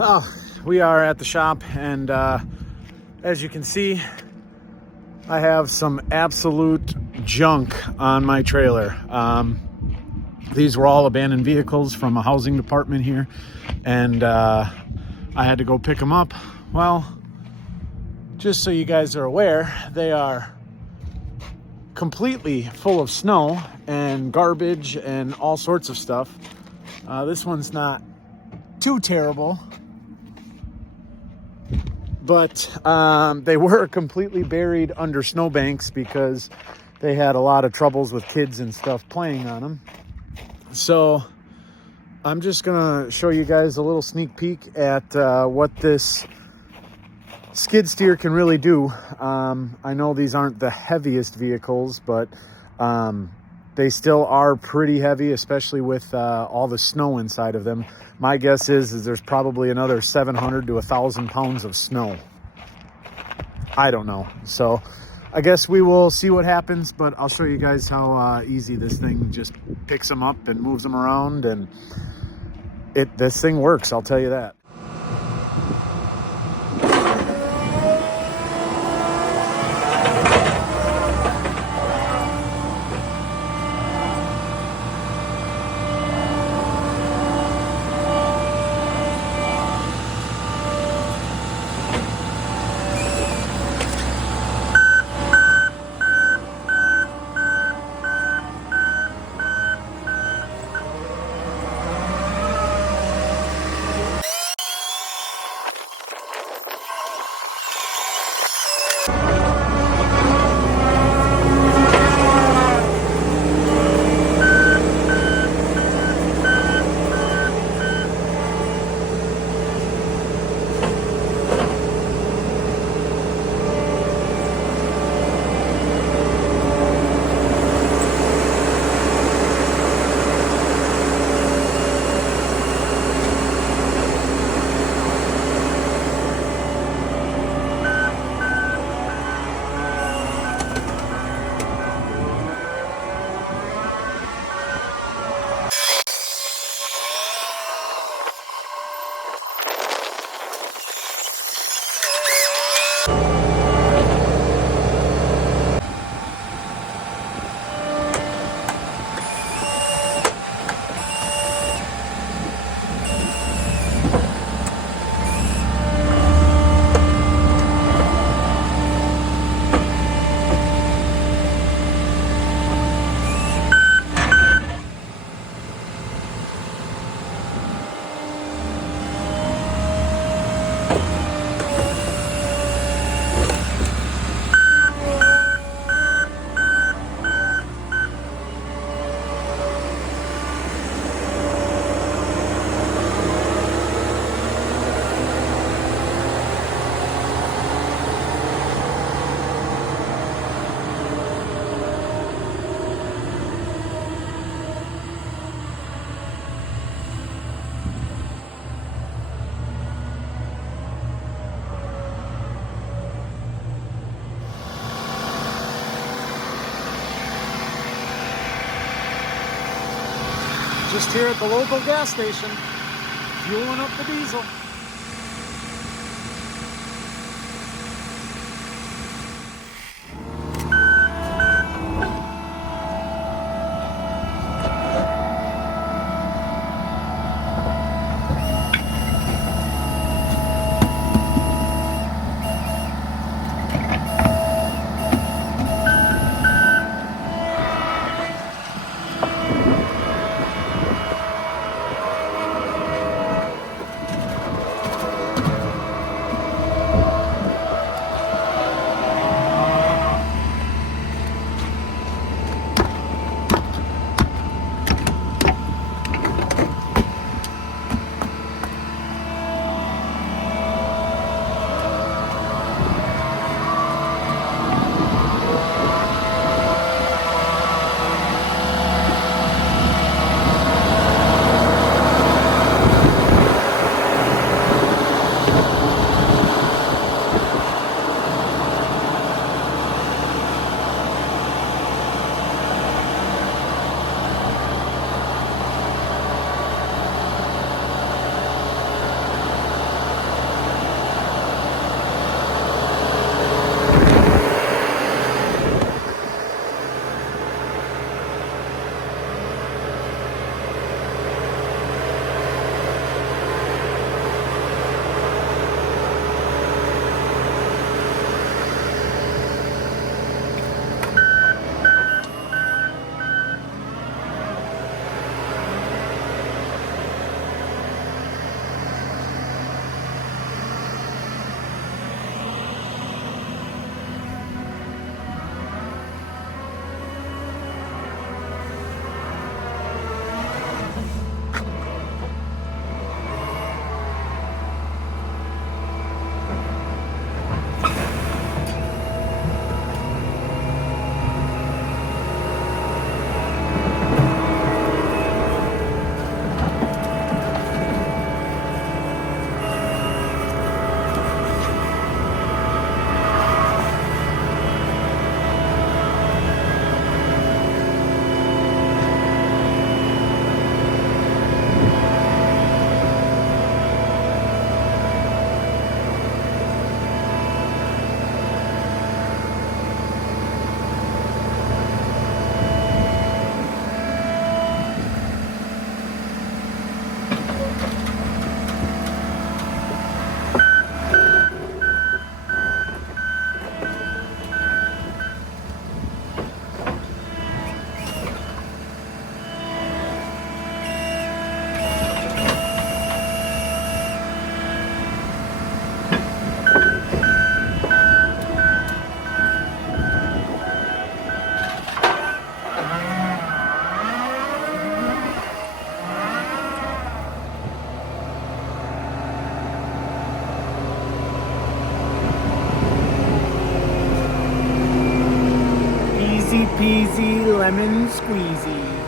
Well, we are at the shop, and as you can see, I have some absolute junk on my trailer. These were all abandoned vehicles from a housing department here, and I had to go pick them up. Well, just so you guys are aware, they are completely full of snow and garbage and all sorts of stuff. This one's not too terrible, but they were completely buried under snowbanks because they had a lot of troubles with kids and stuff playing on them. So I'm just gonna show you guys a little sneak peek at what this skid steer can really do. I know these aren't the heaviest vehicles, but they still are pretty heavy, especially with all the snow inside of them. My guess is there's probably another 700 to 1,000 pounds of snow. I don't know. So I guess we will see what happens, but I'll show you guys how easy this thing just picks them up and moves them around, and this thing works, I'll tell you that. Just here at the local gas station, fueling up the diesel. easy lemon squeezy.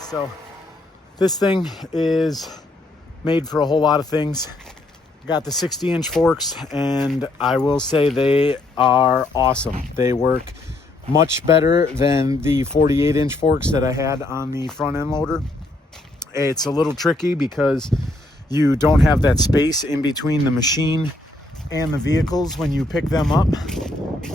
So this thing is made for a whole lot of things. Got the 60-inch forks, and I will say they are awesome. They work much better than the 48-inch forks that I had on the front end loader. It's a little tricky because you don't have that space in between the machine and the vehicles when you pick them up.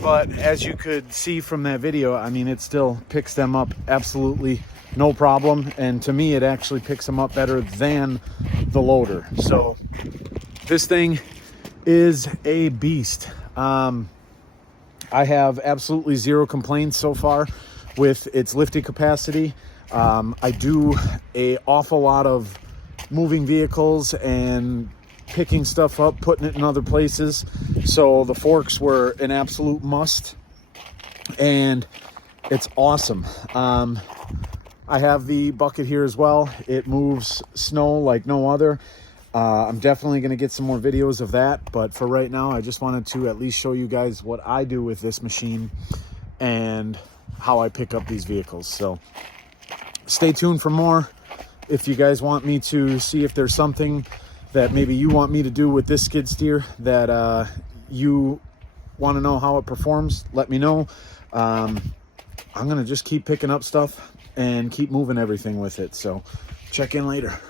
But as you could see from that video, I mean, it still picks them up absolutely no problem. And to me, it actually picks them up better than the loader. So this thing is a beast. I have absolutely zero complaints so far with its lifting capacity. I do an awful lot of moving vehicles and picking stuff up, putting it in other places. So the forks were an absolute must, and it's awesome. I have the bucket here as well. It moves snow like no other. I'm definitely going to get some more videos of that, but for right now, I just wanted to at least show you guys what I do with this machine and how I pick up these vehicles. So stay tuned for more. If you guys want me to see if there's something that maybe you want me to do with this skid steer that you want to know how it performs, let me know. I'm going to just keep picking up stuff and keep moving everything with it. So check in later.